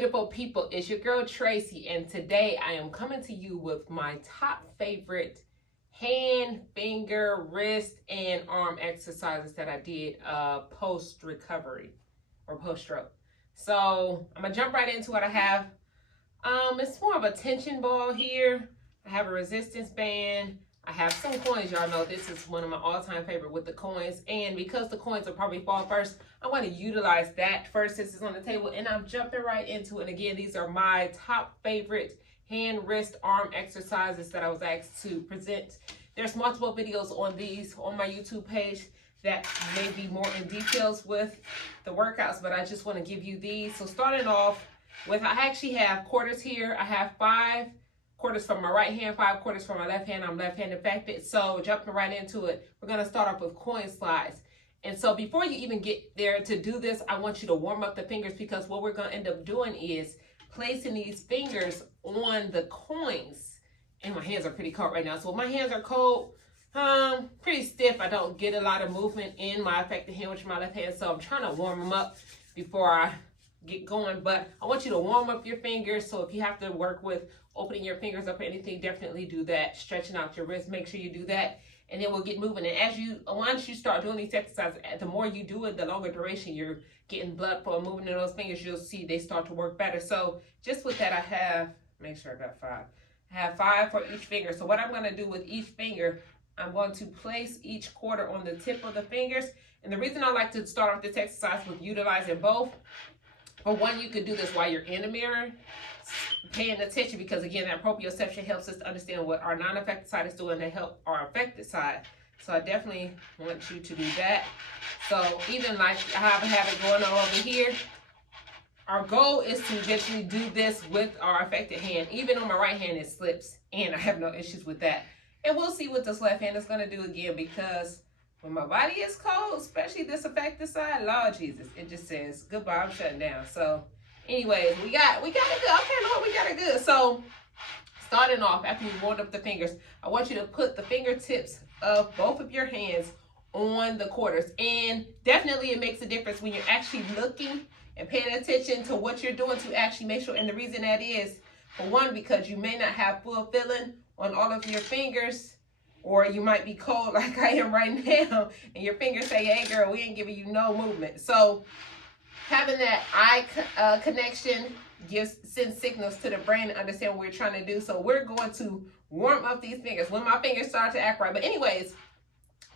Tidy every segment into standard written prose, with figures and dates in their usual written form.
beautiful people, it's your girl Tracy, and today I am coming to you with my top favorite hand, finger, wrist, and arm exercises that I did post recovery or post stroke. So I'm gonna jump right into what I have. It's more of a tension ball here. I have a resistance band. I have some coins. Y'all know this is one of my all-time favorite with the coins, and because the coins will probably fall first, I want to utilize that first since it's on the table, and I'm jumping right into it. And again, these are my top favorite hand, wrist, arm exercises that I was asked to present. There's multiple videos on these on my YouTube page that may be more in details with the workouts, but I just want to give you these. So starting off with, I actually have quarters here. I have 5 quarters from my right hand, 5 quarters from my left hand. I'm left-handed affected. So jumping right into it, we're going to start off with coin slides. And so before you even get there to do this, I want you to warm up the fingers, because what we're going to end up doing is placing these fingers on the coins. And my hands are pretty cold right now. So my hands are cold, pretty stiff. I don't get a lot of movement in my affected hand, which is my left hand. So I'm trying to warm them up before I get going. But I want you to warm up your fingers. So if you have to work with opening your fingers up or anything, definitely do that. Stretching out your wrist, make sure you do that. And then we'll get moving. And once you start doing these exercises, the more you do it, the longer duration you're getting blood flow moving in those fingers, you'll see they start to work better. So just with that, I have, make sure I got 5. I have 5 for each finger. So what I'm going to do with each finger, I'm going to place each quarter on the tip of the fingers. And the reason I like to start off this exercise with utilizing both, for one, you could do this while you're in the mirror, paying attention, because again, that proprioception helps us to understand what our non-affected side is doing to help our affected side. So I definitely want you to do that. So even like I have it going on over here, our goal is to eventually do this with our affected hand. Even on my right hand, it slips, and I have no issues with that. And we'll see what this left hand is going to do again, because when my body is cold, especially this affected side, Lord Jesus, it just says, goodbye, I'm shutting down. So anyways, we got it good. Okay, Lord, we got it good. So starting off, after you warmed up the fingers, I want you to put the fingertips of both of your hands on the quarters. And definitely it makes a difference when you're actually looking and paying attention to what you're doing to actually make sure. And the reason that is, for one, because you may not have full feeling on all of your fingers, or you might be cold like I am right now, and your fingers say, hey girl, we ain't giving you no movement. So having that eye connection sends signals to the brain to understand what we're trying to do. So we're going to warm up these fingers when my fingers start to act right. But anyways,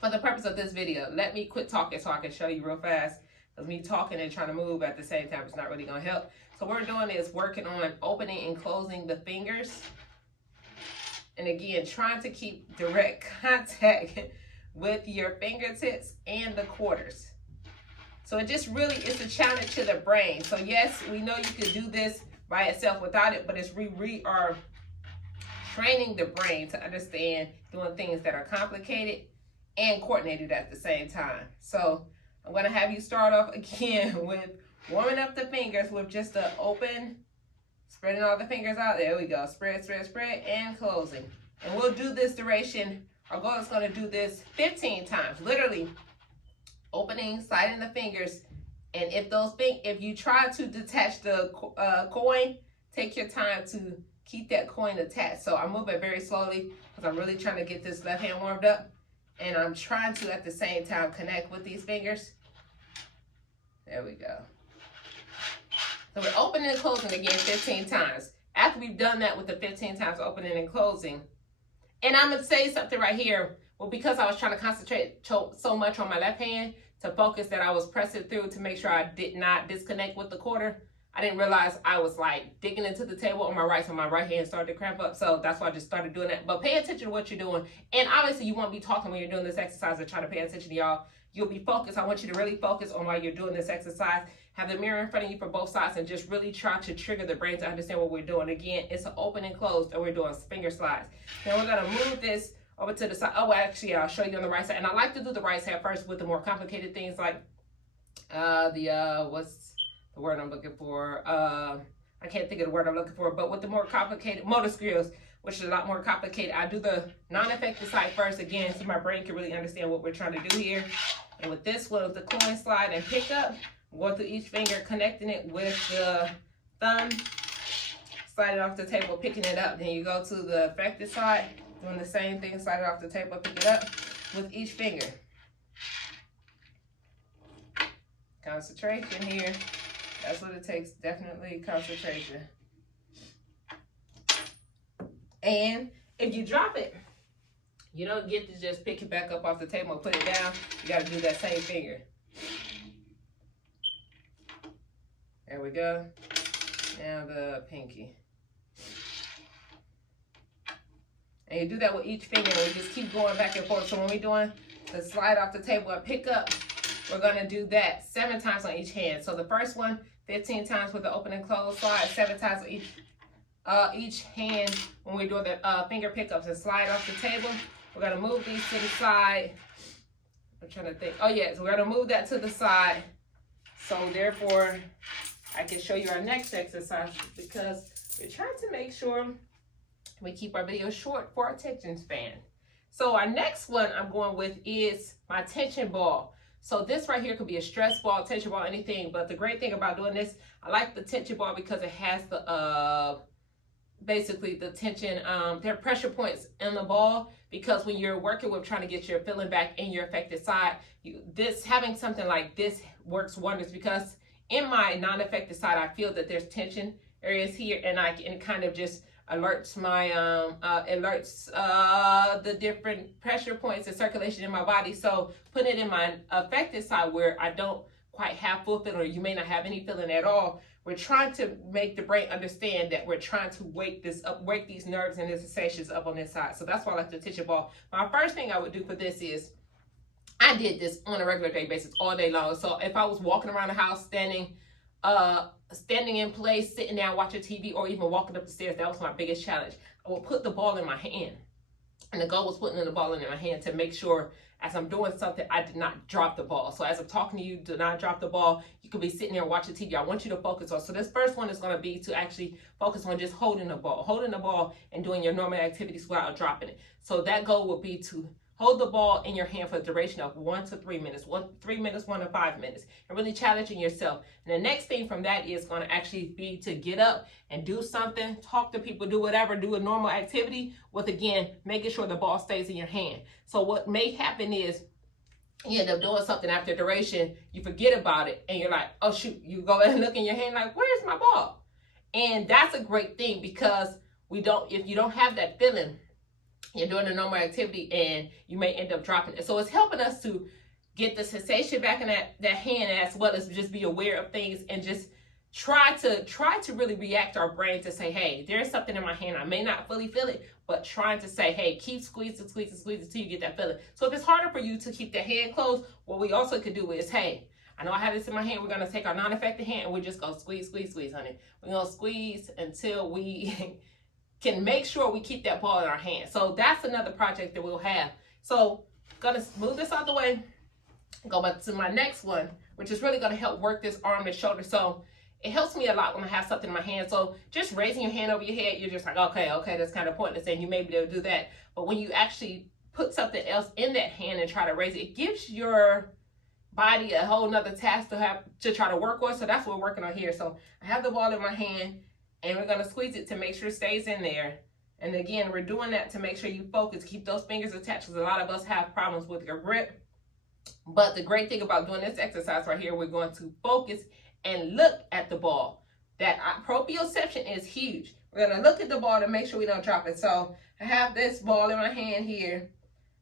for the purpose of this video, let me quit talking so I can show you real fast. Because me talking and trying to move at the same time is not really going to help. So what we're doing is working on opening and closing the fingers. And again, trying to keep direct contact with your fingertips and the quarters. So it just really is a challenge to the brain. So yes, we know you could do this by itself without it, but it's we are training the brain to understand doing things that are complicated and coordinated at the same time. So I'm going to have you start off again with warming up the fingers with just an open, spreading all the fingers out. There we go. Spread, spread, spread, and closing. And we'll do this duration. Our goal is going to do this 15 times. Literally opening, sliding the fingers. And if you try to detach the coin, take your time to keep that coin attached. So I'm moving very slowly because I'm really trying to get this left hand warmed up. And I'm trying to, at the same time, connect with these fingers. There we go. So we're opening and closing again 15 times. After we've done that with the 15 times opening and closing, and I'm going to say something right here. Well, because I was trying to concentrate so much on my left hand to focus that I was pressing through to make sure I did not disconnect with the quarter, I didn't realize I was like digging into the table on my right, so my right hand started to cramp up. So that's why I just started doing that. But pay attention to what you're doing. And obviously you won't be talking when you're doing this exercise or trying to pay attention to y'all. You'll be focused. I want you to really focus on while you're doing this exercise. Have the mirror in front of you for both sides and just really try to trigger the brain to understand what we're doing. Again, it's an open and closed, and we're doing finger slides. Now we're going to move this over to the side. Oh, actually, I'll show you on the right side. And I like to do the right side first with the more complicated things like what's the word I'm looking for? I can't think of the word I'm looking for, but with the more complicated motor skills, which is a lot more complicated, I do the non-affected side first, again, so my brain can really understand what we're trying to do here. And with this one, with the coin slide and pick up, I'm going through each finger, connecting it with the thumb, slide it off the table, picking it up. Then you go to the affected side, doing the same thing, slide it off the table, pick it up with each finger. Concentration here. That's what it takes, definitely concentration. And if you drop it, you don't get to just pick it back up off the table and put it down. You got to do that same finger. There we go. Now the pinky. And you do that with each finger, and we just keep going back and forth. So when we're doing the slide off the table and pick up, we're going to do that 7 times on each hand. So the first one, 15 times with the open and close slide, 7 times on each hand when we're doing the finger pickups and slide off the table. We're going to move these to the side. I'm trying to think. Oh, yes, we're going to move that to the side. So therefore, I can show you our next exercise because we're trying to make sure we keep our videos short for our attention span. So our next one I'm going with is my tension ball. So this right here could be a stress ball, tension ball, anything. But the great thing about doing this, I like the tension ball because it has the basically the tension, there are pressure points in the ball, because when you're working with trying to get your feeling back in your affected side, having something like this works wonders, because in my non-affected side, I feel that there's tension areas here, and it kind of just alerts my the different pressure points and circulation in my body. So putting it in my affected side where I don't quite have full feeling, or you may not have any feeling at all, we're trying to make the brain understand that we're trying to wake these nerves and the sensations up on this side. So that's why I like the tension ball. My first thing I would do for this is, I did this on a regular day basis all day long. So if I was walking around the house, standing in place, sitting down, watching TV, or even walking up the stairs, that was my biggest challenge. I would put the ball in my hand. And the goal was putting the ball in my hand to make sure as I'm doing something, I did not drop the ball. So as I'm talking to you, do not drop the ball. You could be sitting there watching TV. I want you to focus on. So this first one is going to be to actually focus on just holding the ball and doing your normal activities without dropping it. So that goal would be to hold the ball in your hand for the duration of 1 to 3 minutes, 1 to 5 minutes, and really challenging yourself. And the next thing from that is going to actually be to get up and do something, talk to people, do whatever, do a normal activity with, again, making sure the ball stays in your hand. So what may happen is you end up doing something after duration, you forget about it, and you're like, oh shoot, you go and look in your hand like, where's my ball? And that's a great thing, because if you don't have that feeling, you're doing a normal activity and you may end up dropping it. So it's helping us to get the sensation back in that hand, as well as just be aware of things and just try to really react our brain to say, hey, there's something in my hand. I may not fully feel it, but trying to say, hey, keep squeezing until you get that feeling. So if it's harder for you to keep that hand closed, what we also could do is, hey, I know I have this in my hand. We're going to take our non-affected hand and we're just going to squeeze, honey. We're going to squeeze until we can make sure we keep that ball in our hand. So that's another project that we'll have. So gonna move this out the way, go back to my next one, which is really gonna help work this arm and shoulder. So it helps me a lot when I have something in my hand. So just raising your hand over your head, you're just like, okay, that's kind of pointless, and you may be able to do that. But when you actually put something else in that hand and try to raise it, it gives your body a whole nother task to try to work on. So that's what we're working on here. So I have the ball in my hand, and we're going to squeeze it to make sure it stays in there. And again, we're doing that to make sure you focus, keep those fingers attached, because a lot of us have problems with your grip. But the great thing about doing this exercise right here, we're going to focus and look at the ball. That proprioception is huge. We're going to look at the ball to make sure we don't drop it. So I have this ball in my hand here.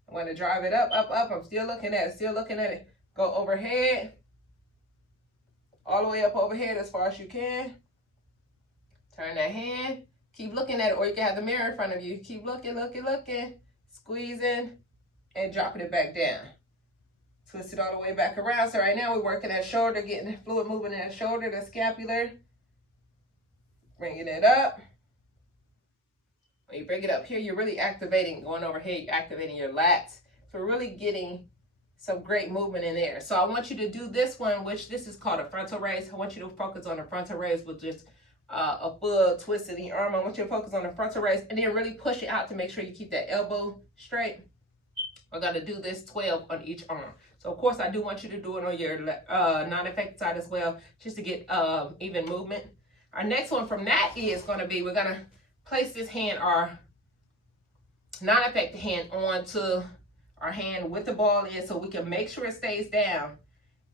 I'm going to drive it up. I'm still looking at it, Go overhead. All the way up overhead as far as you can. Turn that hand, keep looking at it, or you can have the mirror in front of you. Keep looking, squeezing, and dropping it back down. Twist it all the way back around. So right now we're working that shoulder, getting the fluid moving in that shoulder, the scapular. Bringing it up. When you bring it up here, you're really activating, going overhead, you're activating your lats. So we're really getting some great movement in there. So I want you to do this one, which this is called a frontal raise. I want you to focus on the frontal raise with just a full twist of the arm. I want you to focus on the frontal raise and then really push it out to make sure you keep that elbow straight. We're going to do this 12 on each arm. So of course I do want you to do it on your non-affected side as well, just to get even movement. Our next one from that is going to be, we're going to place this hand, our non-effective hand, onto our hand with the ball in so we can make sure it stays down.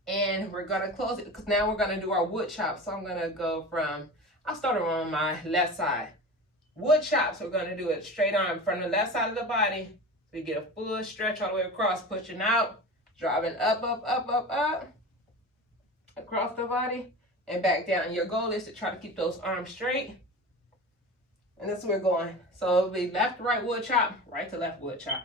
And we're going to close it because now we're going to do our wood chop. So I'm going to go from, I'll start on my left side. Wood chops, we're going to do it straight arm from the left side of the body. So you get a full stretch all the way across, pushing out, driving up, up, up, up, up, across the body, and back down. And your goal is to try to keep those arms straight. And that's where we're going. So it'll be left to right wood chop, right to left wood chop.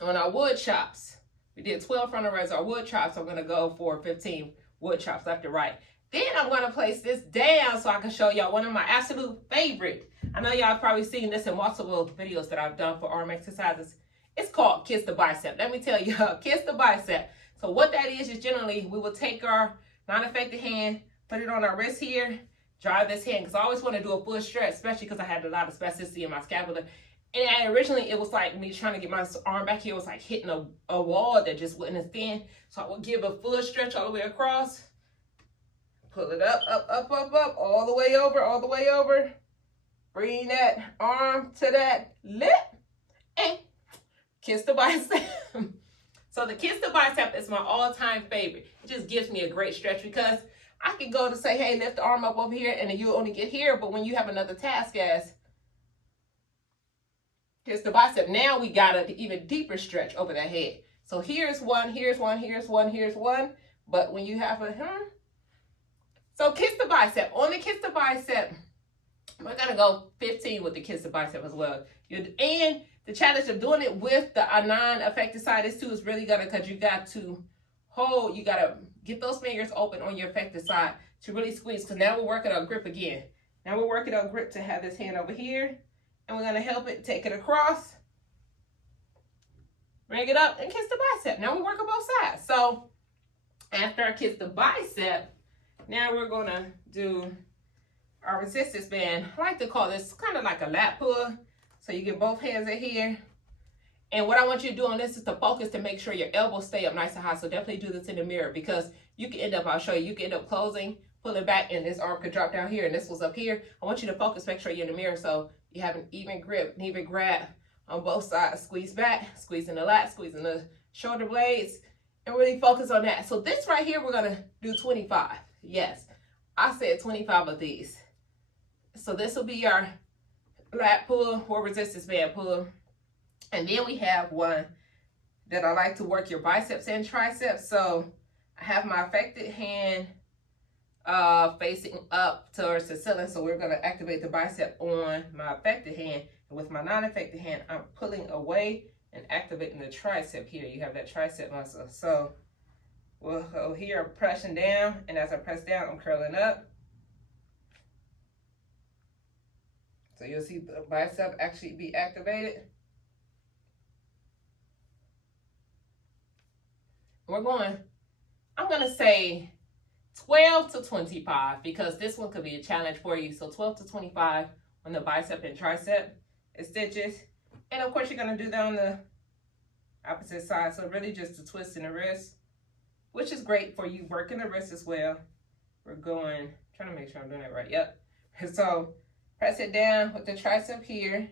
On our wood chops, we did 12 frontal raises. Our wood chops, I'm going to go for 15 wood chops left to right. Then I'm going to place this down so I can show y'all one of my absolute favorite. I know y'all probably seen this in multiple videos that I've done for arm exercises. It's called kiss the bicep. Let me tell you, kiss the bicep. So what that is generally, we will take our non-effective hand, put it on our wrist here, drive this hand, because I always want to do a full stretch, especially because I had a lot of spasticity in my scapula. And originally, it was like me trying to get my arm back here. It was like hitting a wall that just wouldn't extend. So I would give a full stretch all the way across. Pull it up, up, up, up, up, all the way over, all the way over. Bring that arm to that lip and kiss the bicep. So the kiss the bicep is my all-time favorite. It just gives me a great stretch because I can go to say, hey, lift the arm up over here, and then you only get here. But when you have another task as kiss the bicep, now we got an even deeper stretch over that head. So here's one, here's one, here's one, here's one. But when you have a, so kiss the bicep. On the kiss the bicep, we're going to go 15 with the kiss the bicep as well. And the challenge of doing it with the non-affected side is really going to, because you got to hold, you got to get those fingers open on your affected side to really squeeze. Because now we're working on grip again. Now we're working on grip to have this hand over here. And we're going to help it, take it across, bring it up, and kiss the bicep. Now we work on both sides. So after I kiss the bicep, now we're going to do our resistance band. I like to call this kind of like a lat pull. So you get both hands in here. And what I want you to do on this is to focus to make sure your elbows stay up nice and high. So definitely do this in the mirror because you can end up, I'll show you, you can end up closing, pulling back, and this arm could drop down here, and this was up here. I want you to focus, make sure you're in the mirror so you have an even grip, an even grab on both sides. Squeeze back, squeezing the lat, squeezing the shoulder blades, and really focus on that. So this right here, we're gonna do 25. Yes, I said 25 of these. So this will be our lat pull or resistance band pull. And then we have one that I like to work your biceps and triceps. So I have my affected hand facing up towards the ceiling. So we're going to activate the bicep on my affected hand. And with my non-affected hand, I'm pulling away and activating the tricep here. You have that tricep muscle. So we'll go here, I'm pressing down. And as I press down, I'm curling up. So you'll see the bicep actually be activated. I'm going to say 12 to 25 because this one could be a challenge for you. So 12 to 25 on the bicep and tricep stitches. And of course, you're going to do that on the opposite side. So really just a twist in the wrist, which is great for you working the wrist as well. We're going, trying to make sure I'm doing it right. Yep. So press it down with the tricep here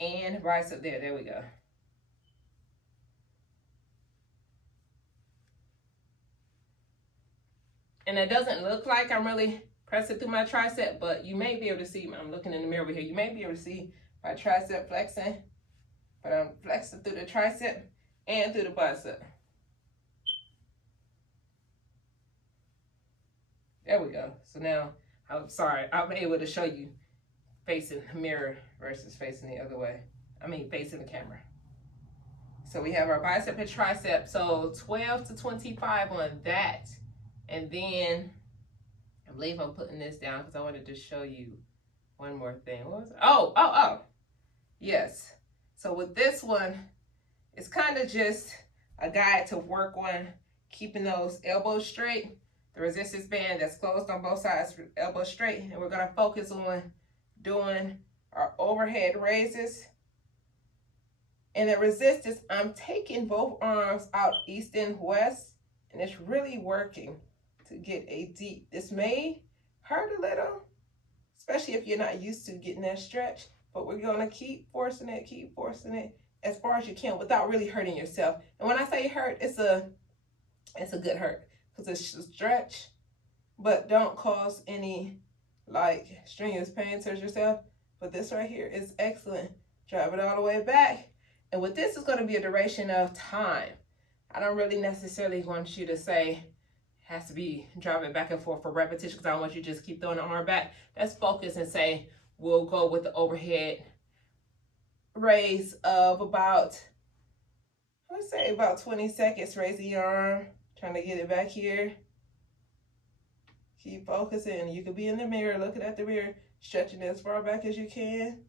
and bicep there. There we go. And it doesn't look like I'm really pressing through my tricep, but you may be able to see, I'm looking in the mirror over here, you may be able to see my tricep flexing, but I'm flexing through the tricep and through the bicep. There we go. So now, I'm sorry, I'm able to show you facing the mirror versus facing the other way. I mean, facing the camera. So we have our bicep and tricep. So 12 to 25 on that. And then, I believe I'm putting this down because I wanted to show you one more thing. What was it? Oh. Yes. So with this one, it's kind of just a guide to work on keeping those elbows straight. The resistance band that's closed on both sides, elbows straight. And we're going to focus on doing our overhead raises And the resistance, I'm taking both arms out east and west, and it's really working to get a deep. This may hurt a little, especially if you're not used to getting that stretch, but we're gonna keep forcing it as far as you can without really hurting yourself. And when I say hurt, it's a good hurt, because it's a stretch, but don't cause any like strenuous pain towards yourself. But this right here is excellent. Drive it all the way back. And with this, is going to be a duration of time. I don't really necessarily want you to say it has to be driving back and forth for repetition, because I don't want you to just keep throwing the arm back. Let's focus and say we'll go with the overhead raise of about, let's say about 20 seconds. Raise the arm, trying to get it back here. Keep focusing. You could be in the mirror, looking at the mirror, stretching it as far back as you can.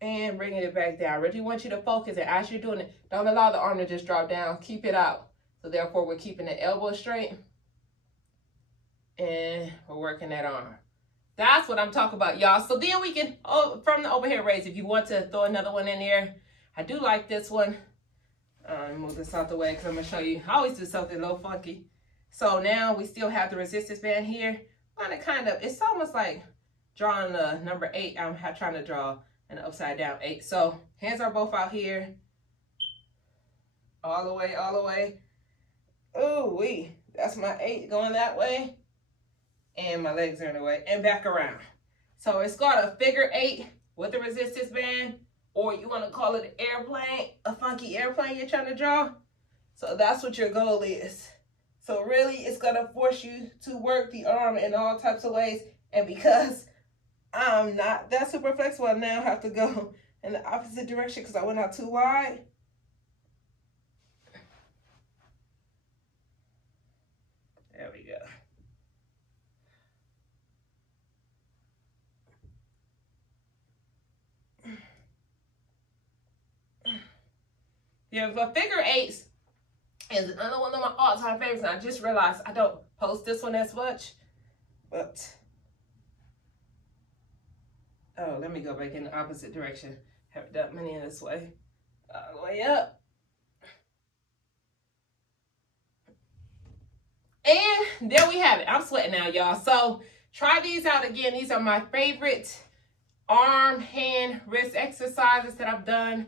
And bringing it back down. I really want you to focus, and as you're doing it, don't allow the arm to just drop down. Keep it out. So therefore, we're keeping the elbow straight, and we're working that arm. That's what I'm talking about, y'all. So then we can, from the overhead raise, if you want to throw another one in there. I do like this one. Move this out the way, because I'm going to show you. I always do something a little funky. So now we still have the resistance band here. It's almost like drawing the number 8. I'm trying to draw an upside down 8. So hands are both out here. All the way. Ooh wee. That's my 8 going that way. And my legs are in the way. And back around. So it's called a figure 8 with a resistance band. Or you want to call it an airplane, a funky airplane you're trying to draw. So that's what your goal is. So really, it's going to force you to work the arm in all types of ways. And because I'm not that super flexible, I now have to go in the opposite direction because I went out too wide. There we go. Yeah, but figure 8s is another one of my all-time favorites. And I just realized I don't post this one as much, but oh, let me go back in the opposite direction. Have that many in this way. All the way up. And there we have it. I'm sweating now, y'all. So try these out again. These are my favorite arm, hand, wrist exercises that I've done.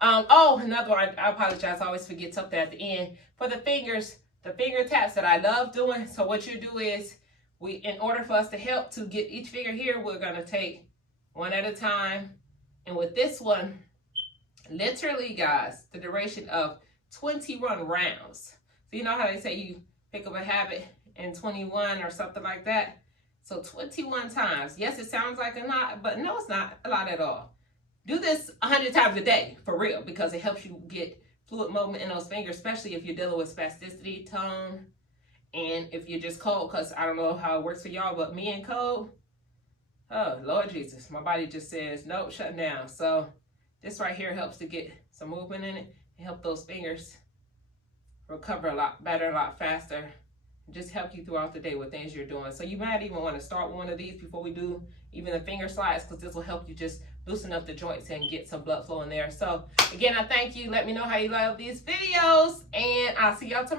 Another one. I apologize. I always forget something at the end. For the fingers, the finger taps that I love doing. So what you do is, in order for us to help to get each finger here, we're going to take one at a time. And with this one, literally, guys, the duration of 21 rounds. So you know how they say you pick up a habit in 21 or something like that? So 21 times. Yes, it sounds like a lot, but no, it's not a lot at all. Do this 100 times a day, for real, because it helps you get fluid movement in those fingers, especially if you're dealing with spasticity, tone, and if you're just cold, because I don't know how it works for y'all, but me and cold, oh, Lord Jesus, my body just says, nope, shut down. So this right here helps to get some movement in it and help those fingers recover a lot better, a lot faster, and just help you throughout the day with things you're doing. So you might even want to start one of these before we do even the finger slides, because this will help you just loosen up the joints and get some blood flow in there. So again, I thank you. Let me know how you love these videos, and I'll see y'all tomorrow.